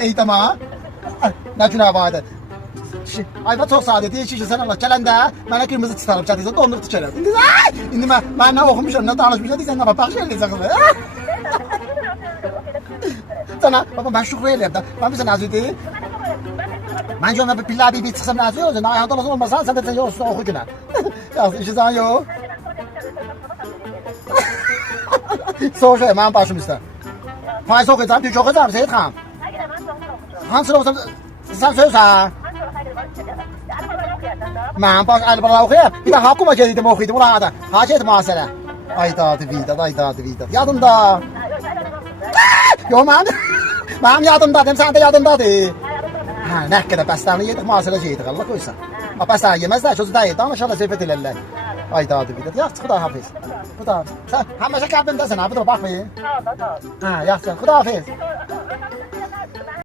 İyi tamam. Ne günah vardı. Ayva çok sade değil. Şişe sen Allah gələndə mənə kırmızı çıtarıb çatıysa dondurup çıxarım. İndi mən nə oxumuşam, nə danışmışam deyirsən nə var, bax şeylə çakılır. Sana, baba ben şükür eləyəm də. Ben bir sənə azı deyil. Məncə ona bir pillah bir çıxsam nazı yoxsa, nə ayaqda olasın olmasan, sən də yoxsa oxu günə. Yaxşı, işi sana yox. Soğuk şey, mənim başım üstə. Faiz oxuyacam, Türk oxuyacam, Seyid xan. Hansını oxuyacam, sən söylsən. Mən baş əlbələ oxuyam. Bir də haqqıma gedirdim oxuydum, ulan da. Hacət mühasərə. Ay dadı vidat, ay dadı vidat. Yadımda. Yox, mənim yadımdadır, sən də yadımdadır. Hə, nə qədər bəstəni yedik, mühasərə yedik, Allah qoysa. Bəstəni yeməzlər, sözü deyil, danışarlar, söhbət elərlər. Ay dadı vidat, yaxşı, xudahafiz. Xudahafiz. Sən həmişə qəlbimdəsən, ha, bu da baxmayın. Hə, yaxşı, xudahafiz.